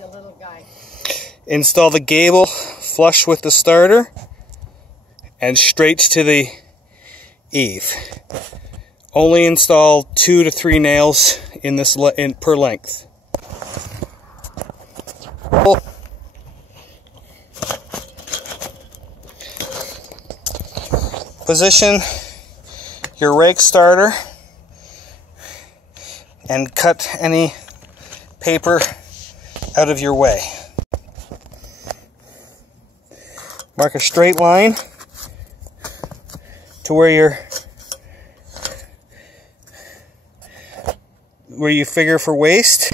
the little guy. Install the gable flush with the starter and straight to the eave. Only install 2 to 3 nails in this per length. Position your rake starter and cut any paper out of your way. Mark a straight line to where you figure for waste.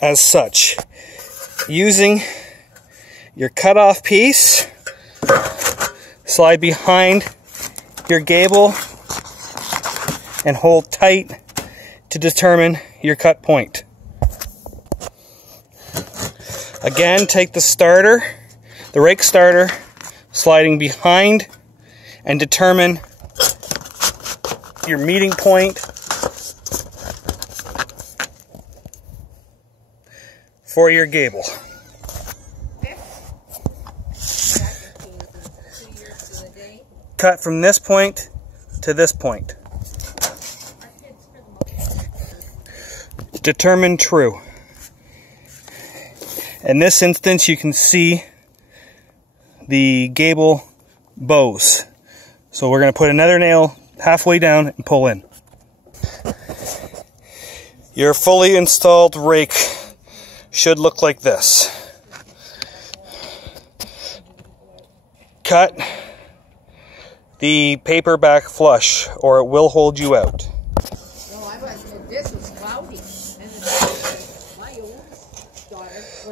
As such, using your cutoff piece, slide behind your gable and hold tight to determine your cut point. Again, take the starter, the rake starter, sliding behind and determine your meeting point for your gable. Cut from this point to this point. Determine true. In this instance, you can see the gable bows. So we're going to put another nail halfway down and pull in. Your fully installed rake should look like this. Cut the paper back flush or it will hold you out.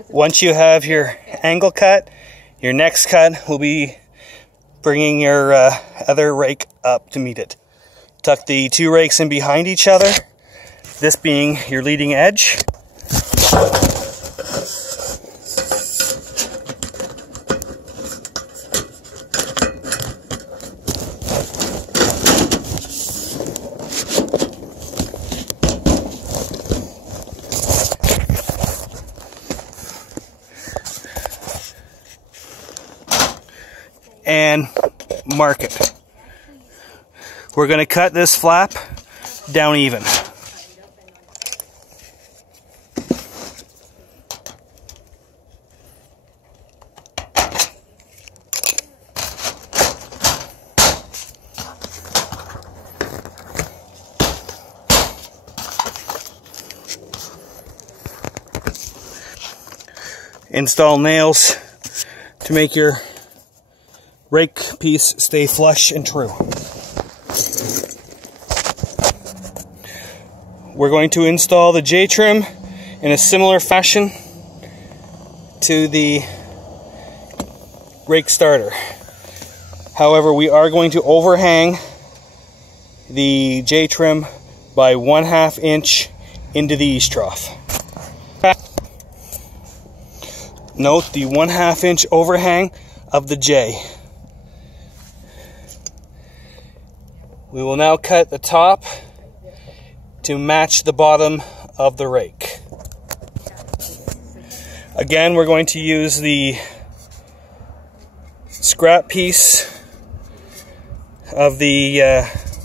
Once you have your angle cut, your next cut will be bringing your other rake up to meet it. Tuck the 2 rakes in behind each other, this being your leading edge. And mark it. We're going to cut this flap down even. Install nails to make your rake piece stay flush and true. We're going to install the J-trim in a similar fashion to the rake starter. However, we are going to overhang the J-trim by 1/2 inch into the eaves trough. Note the 1/2 inch overhang of the J. We will now cut the top to match the bottom of the rake. Again, we're going to use the scrap piece of the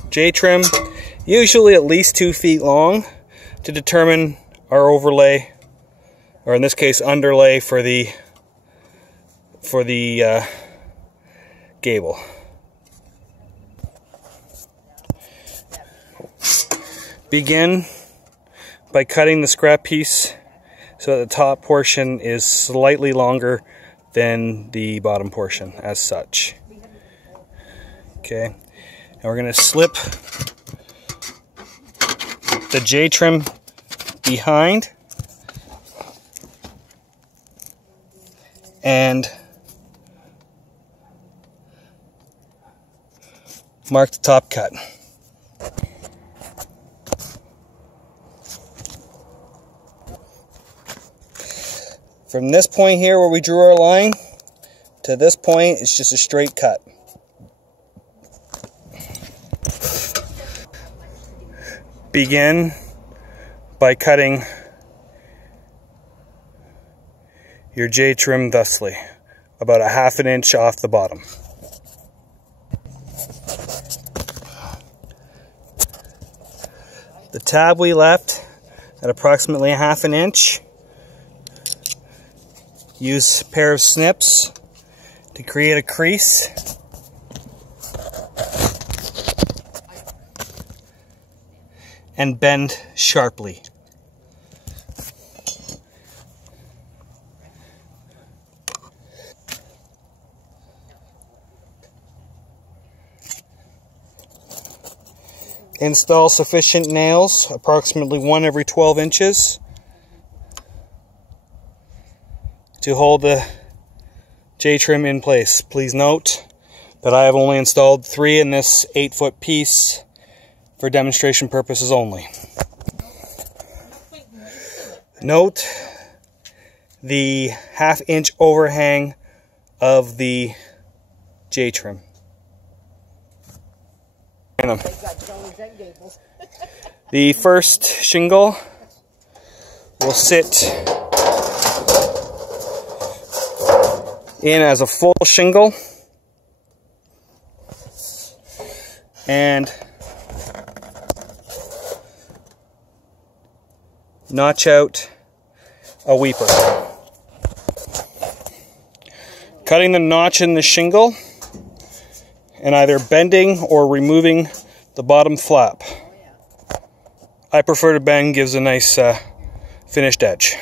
J-trim, usually at least 2 feet long, to determine our overlay, or in this case underlay for the gable. Begin by cutting the scrap piece so that the top portion is slightly longer than the bottom portion as such. Okay, and we're going to slip the J-trim behind and mark the top cut. From this point here where we drew our line to this point, it's just a straight cut. Begin by cutting your J-trim thusly, about a 1/2 inch off the bottom. The tab we left at approximately a 1/2 inch. Use a pair of snips to create a crease. And bend sharply. Install sufficient nails, approximately 1 every 12 inches, to hold the J-trim in place. Please note that I have only installed 3 in this 8-foot piece for demonstration purposes only. Note the 1/2 inch overhang of the J-trim. The first shingle will sit in as a full shingle and notch out a weeper. Cutting the notch in the shingle and either bending or removing the bottom flap. I prefer to bend, gives a nice finished edge.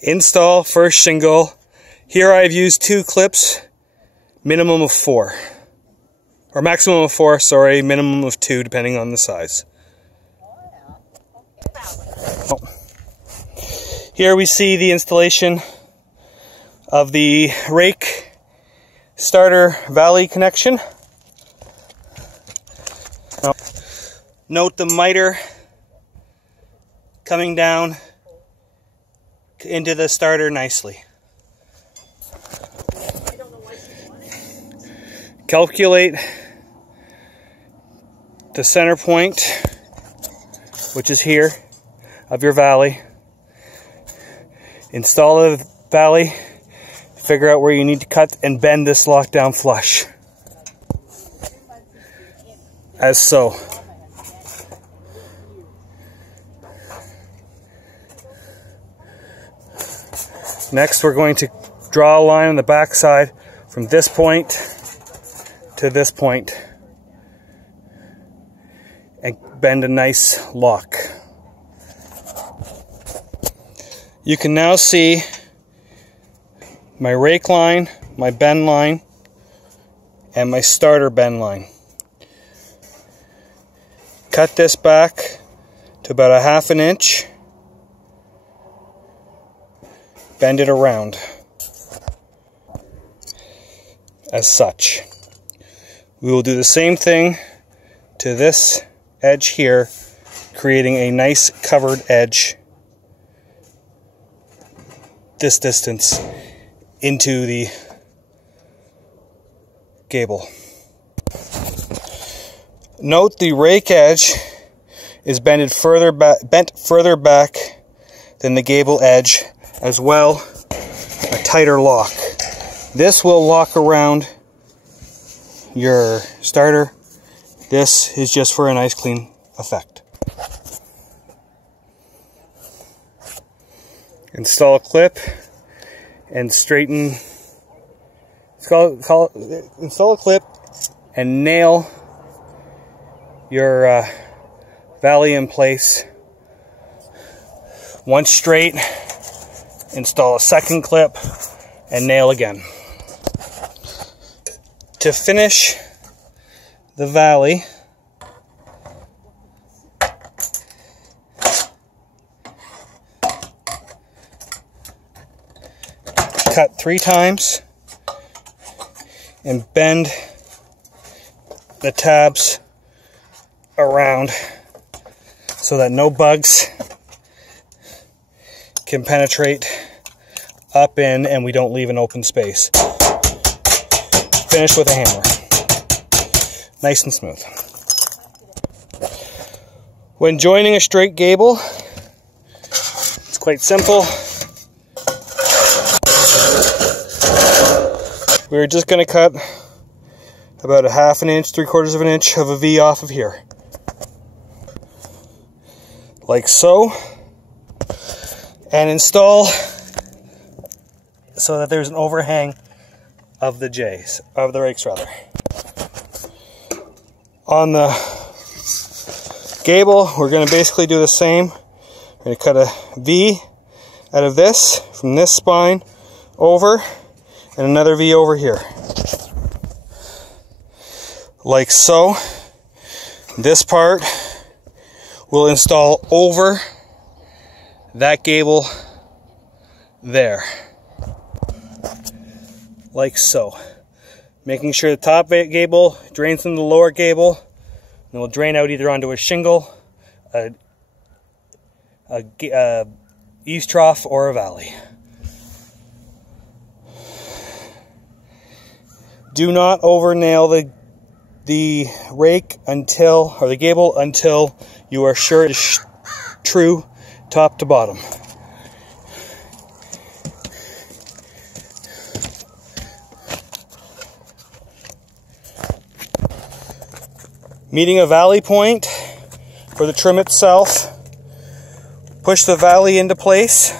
Install first shingle. Here I've used 2 clips, minimum of 4. Or maximum of 4, sorry, minimum of 2 depending on the size. Oh. Here we see the installation of the rake starter valley connection. Now, note the miter coming down into the starter nicely. Calculate the center point, which is here, of your valley. Install the valley, figure out where you need to cut and bend this lock down flush. As so. Next, we're going to draw a line on the back side from this point to this point and bend a nice lock. You can now see my rake line, my bend line, and my starter bend line. Cut this back to about a 1/2 inch. Bend it around as such. We will do the same thing to this edge here, creating a nice covered edge this distance into the gable. Note the rake edge is bent further back than the gable edge, as well a tighter lock. This will lock around your starter. This is just for a nice clean effect. Install a clip and straighten. Install a clip and nail your valley in place. Once straight, install a second clip and nail again. To finish the valley, cut 3 times and bend the tabs around so that no bugs can penetrate up in and we don't leave an open space. Finish with a hammer. Nice and smooth. When joining a straight gable, it's quite simple. we're just going to cut about a 1/2 inch, 3/4 of an inch of a V off of here. Like so. And install so that there's an overhang of the rakes rather. On the gable, we're going to basically do the same. We're going to cut a V out of this, from this spine over, and another V over here. Like so. This part will install over that gable there. Like so. Making sure the top gable drains into the lower gable, and it will drain out either onto a shingle, a eaves trough, or a valley. Do not over nail the rake until, or the gable, until you are sure it is true top to bottom. Meeting a valley point for the trim itself, push the valley into place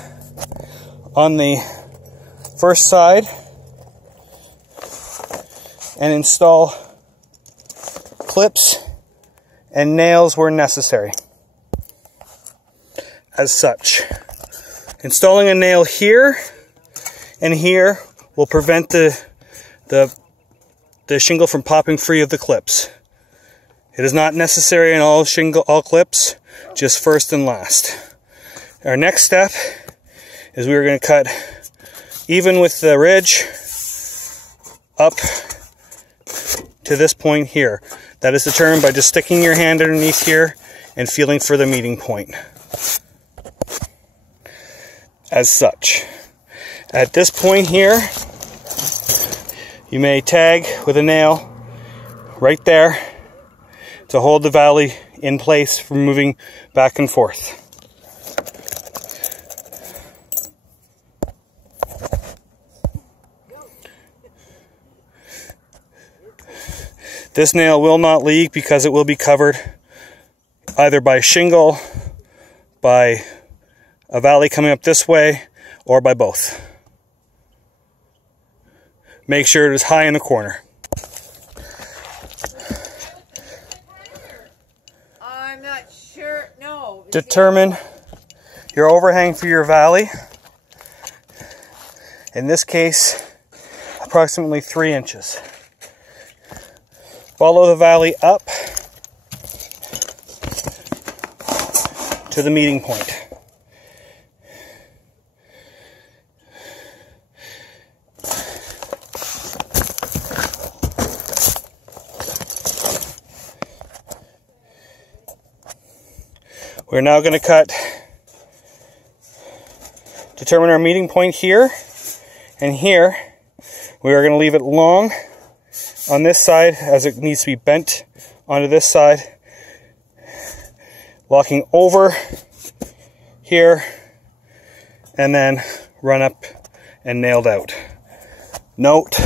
on the first side and install clips and nails where necessary. As such, installing a nail here and here will prevent the shingle from popping free of the clips. It is not necessary in all clips, just first and last. Our next step is we're going to cut even with the ridge up to this point here. That is determined by just sticking your hand underneath here and feeling for the meeting point. As such. At this point here, you may tag with a nail right there to hold the valley in place from moving back and forth. This nail will not leak because it will be covered either by shingle, by a valley coming up this way, or by both. Make sure it is high in the corner. I'm not sure. No. Determine your overhang for your valley. In this case, approximately 3 inches. Follow the valley up to the meeting point. We're now going to determine our meeting point here and here. We are going to leave it long on this side as it needs to be bent onto this side, walking over here and then run up and nailed out. Note,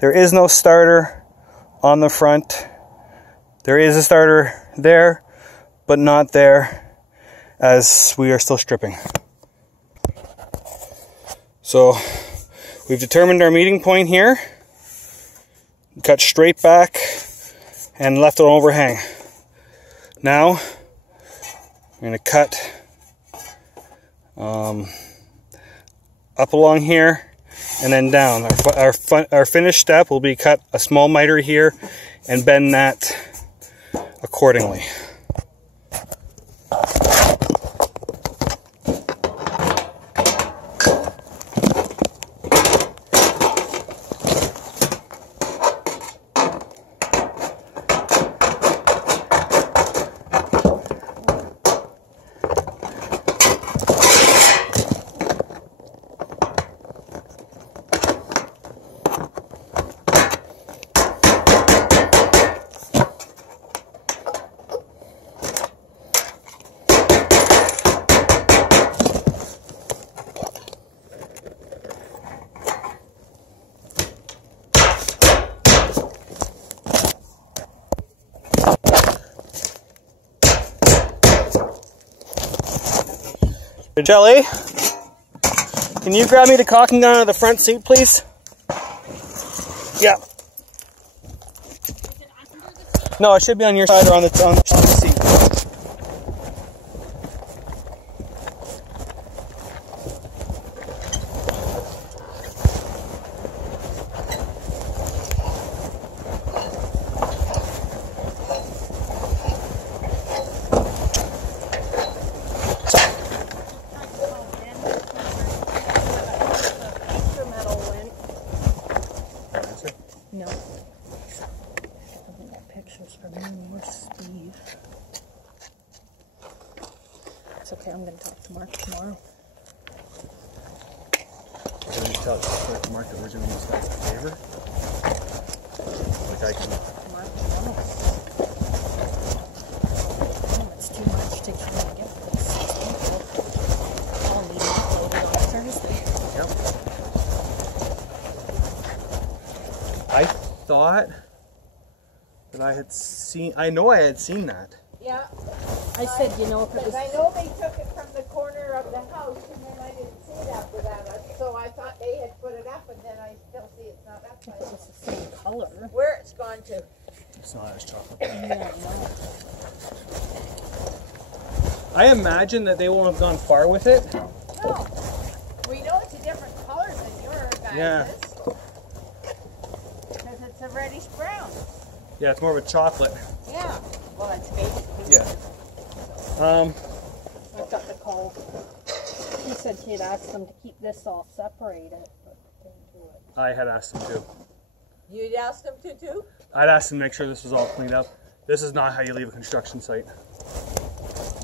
there is no starter on the front. There is a starter there, but not there, as we are still stripping. So we've determined our meeting point here, cut straight back and left an overhang. Now I'm going to cut up along here and then down. Our finished step will be cut a small miter here and bend that accordingly. Shelly, can you grab me the caulking gun out of the front seat, please? Yeah. No, it should be on your side or on the seat. No. I got pictures from me or Steve. It's okay, I'm going to talk to Mark tomorrow. Can you tell Mark that we're doing this guy's a favor? Like I can. Mark, no. No, it's too much to kind of get this. All need uploaded on Thursday. Yep. I thought that I had seen. I know I had seen that. Yeah. I said, you know, Because I know they took it from the corner of the house, and then I didn't see it after that. So I thought they had put it up, and then I still see it's not up. it's the same color. Where it's gone to? It's not as chocolate. Yeah, no. I imagine that they won't have gone far with it. No. We know it's a different color than your guys'. Yeah. Because it's a reddish brown. Yeah, it's more of a chocolate. Yeah. Well, it's basically. Yeah. I got the call. He said he'd asked them to keep this all separated, but they didn't do it. I had asked them to. You'd asked them to too? I'd asked them to make sure this was all cleaned up. This is not how you leave a construction site.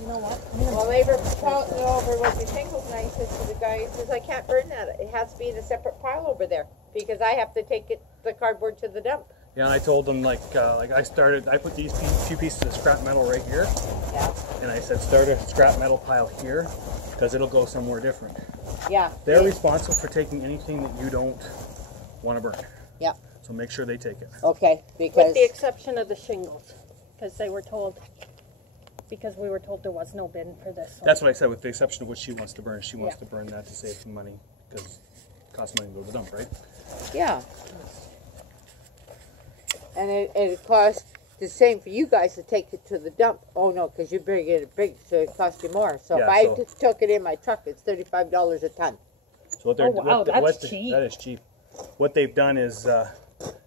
You know what? Well, they were talking over what you think was nice to the guy. He says, I can't burn that. It has to be in a separate pile over there because I have to take the cardboard to the dump. Yeah, and I told them like I put these few pieces of scrap metal right here. Yeah. And I said start a scrap metal pile here because it'll go somewhere different. Yeah. They're responsible for taking anything that you don't want to burn. Yeah. So make sure they take it. Okay, because With the exception of the shingles, because they were told, because we were told there was no bin for this one. That's what I said, with the exception of what she wants to burn. She wants to burn that to save some money because it costs money to go to the dump, right? yeah. And it costs the same for you guys to take it to the dump. Oh no, because you bring it big, so it costs you more. So Yeah, if I so- just took it in my truck, it's $35 a ton. So what they're Oh, wow, that's that cheap. is cheap. What they've done is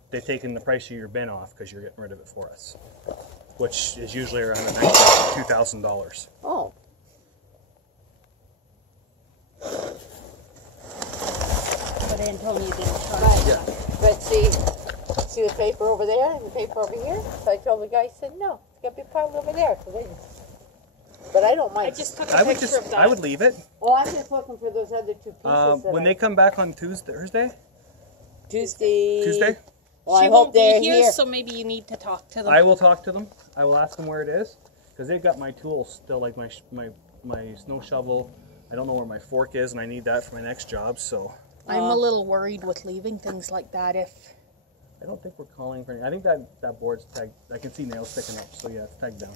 they've taken the price of your bin off because you're getting rid of it for us, which is usually around $2,000. Oh. But Antonio didn't charge. But, Yeah. but see the paper over there and the paper over here? So I told the guy, he said, no, it's got to be piled over there. So they, but I don't mind. I just took a picture of that. I would leave it. Well, I'm just looking for those other two pieces. When they come back on Thursday? Tuesday. Well, She I won't hope they're be here, so maybe you need to talk to them. I will talk to them. I will ask them where it is because they've got my tools still, like my snow shovel. I don't know where my fork is, and I need that for my next job. So I'm a little worried with leaving things like that if... I don't think we're calling for any. I think that board's tagged. I can see nails sticking up. So yeah, it's tagged down.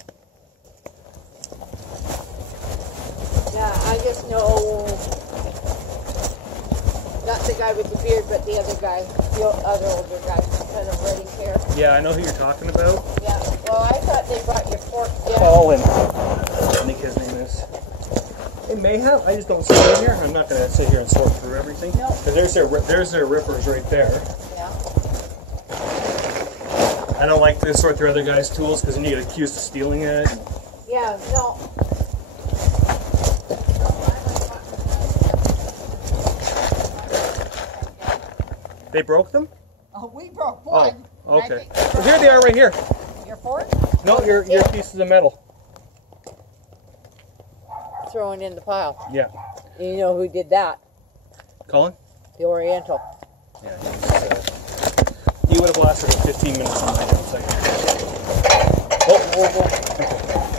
Yeah, I just know, not the guy with the beard, but the other guy, the other older guy, kind of reddish hair. Yeah, I know who you're talking about. Yeah, well, I thought they brought your fork down. Colin. I think his name is. It may have. I just don't see it in here. I'm not going to sit here and sort through everything. No. Because there's their rippers right there. Yeah. I don't like to sort through other guys' tools because then you get accused of stealing it. Yeah, no. They broke them? Oh, we broke one. Oh, okay. Well, here they are right here. Your fork? No, your pieces of metal. Throwing in the pile. Yeah. And you know who did that? Colin? The Oriental. Yeah, he would have lasted 15 minutes on my second. Oh.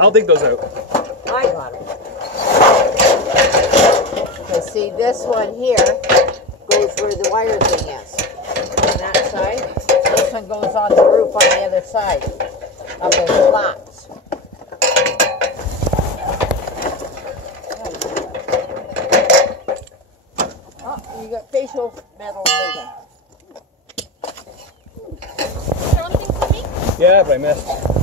I'll dig those out. I got them. Because see, this one here goes where the wire thing is. On that side. This one goes on the roof on the other side. of the slats. Oh, you got facial metal moving. Is there anything for me? Yeah, but I missed.